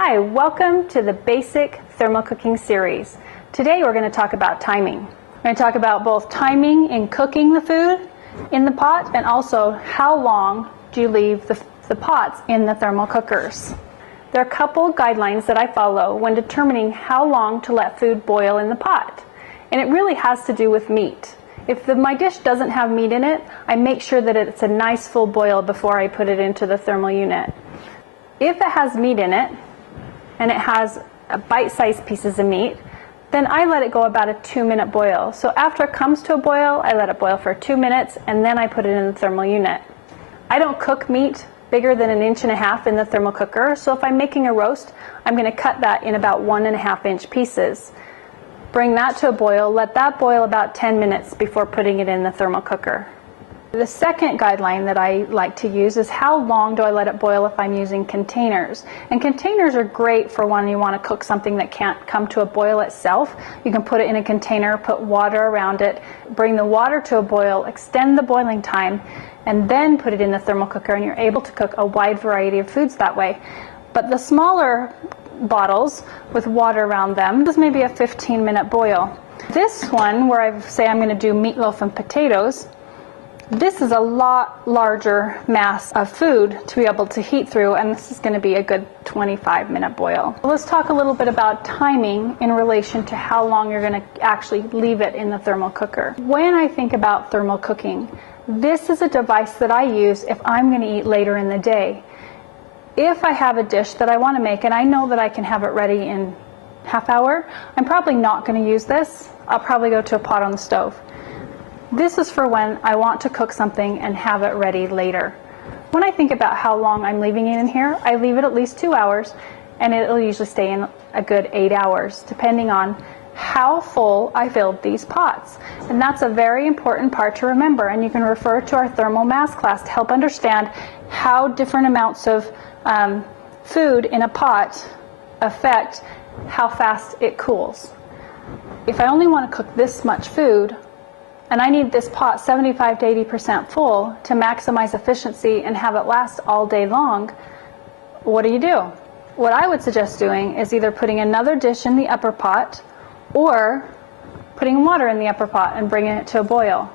Hi, welcome to the Basic Thermal Cooking Series. Today we're going to talk about timing. We're going to talk about both timing in cooking the food in the pot and also how long do you leave the pots in the thermal cookers. There are a couple guidelines that I follow when determining how long to let food boil in the pot. And it really has to do with meat. If my dish doesn't have meat in it, I make sure that it's a nice full boil before I put it into the thermal unit. If it has meat in it, and it has bite-sized pieces of meat, then I let it go about a 2-minute boil. So after it comes to a boil, I let it boil for 2 minutes, and then I put it in the thermal unit. I don't cook meat bigger than 1.5 inches in the thermal cooker, so if I'm making a roast, I'm going to cut that in about 1.5-inch pieces. Bring that to a boil, let that boil about 10 minutes before putting it in the thermal cooker. The second guideline that I like to use is how long do I let it boil if I'm using containers. And containers are great for when you want to cook something that can't come to a boil itself. You can put it in a container, put water around it, bring the water to a boil, extend the boiling time, and then put it in the thermal cooker, and you're able to cook a wide variety of foods that way. But the smaller bottles with water around them, this may be a 15-minute boil. This one, where I say I'm going to do meatloaf and potatoes, this is a lot larger mass of food to be able to heat through, and this is going to be a good 25-minute boil. Let's talk a little bit about timing in relation to how long you're going to actually leave it in the thermal cooker. When I think about thermal cooking, this is a device that I use if I'm going to eat later in the day. If I have a dish that I want to make and I know that I can have it ready in half hour, I'm probably not going to use this. I'll probably go to a pot on the stove. This is for when I want to cook something and have it ready later. When I think about how long I'm leaving it in here, I leave it at least 2 hours, and it'll usually stay in a good 8 hours, depending on how full I filled these pots. And that's a very important part to remember, and you can refer to our thermal mass class to help understand how different amounts of food in a pot affect how fast it cools. If I only want to cook this much food, and I need this pot 75 to 80% full to maximize efficiency and have it last all day long, what do? What I would suggest doing is either putting another dish in the upper pot or putting water in the upper pot and bringing it to a boil.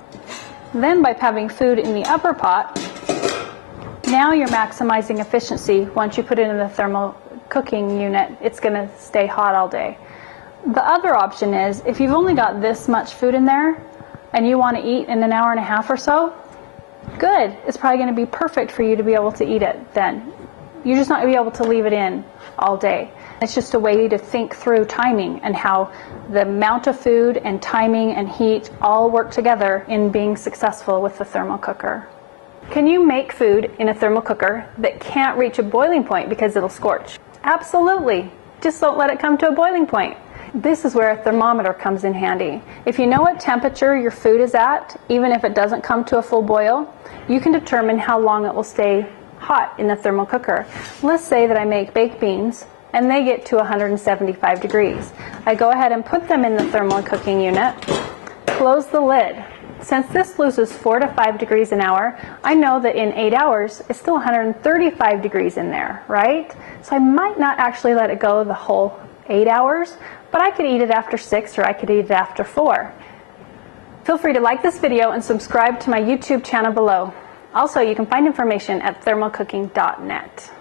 Then by having food in the upper pot, now you're maximizing efficiency. Once you put it in the thermal cooking unit, it's going to stay hot all day. The other option is, if you've only got this much food in there, and you want to eat in 1.5 hours or so, good. It's probably going to be perfect for you to be able to eat it then. You're just not going to be able to leave it in all day. It's just a way to think through timing and how the amount of food and timing and heat all work together in being successful with the thermal cooker. Can you make food in a thermal cooker that can't reach a boiling point because it'll scorch? Absolutely. Just don't let it come to a boiling point. This is where a thermometer comes in handy. If you know what temperature your food is at, even if it doesn't come to a full boil, you can determine how long it will stay hot in the thermal cooker. Let's say that I make baked beans and they get to 175 degrees. I go ahead and put them in the thermal cooking unit, close the lid. Since this loses 4 to 5 degrees an hour, I know that in 8 hours, it's still 135 degrees in there, right? So I might not actually let it go the whole 8 hours, but I could eat it after 6 or I could eat it after 4. Feel free to like this video and subscribe to my YouTube channel below. Also, you can find information at thermalcooking.net.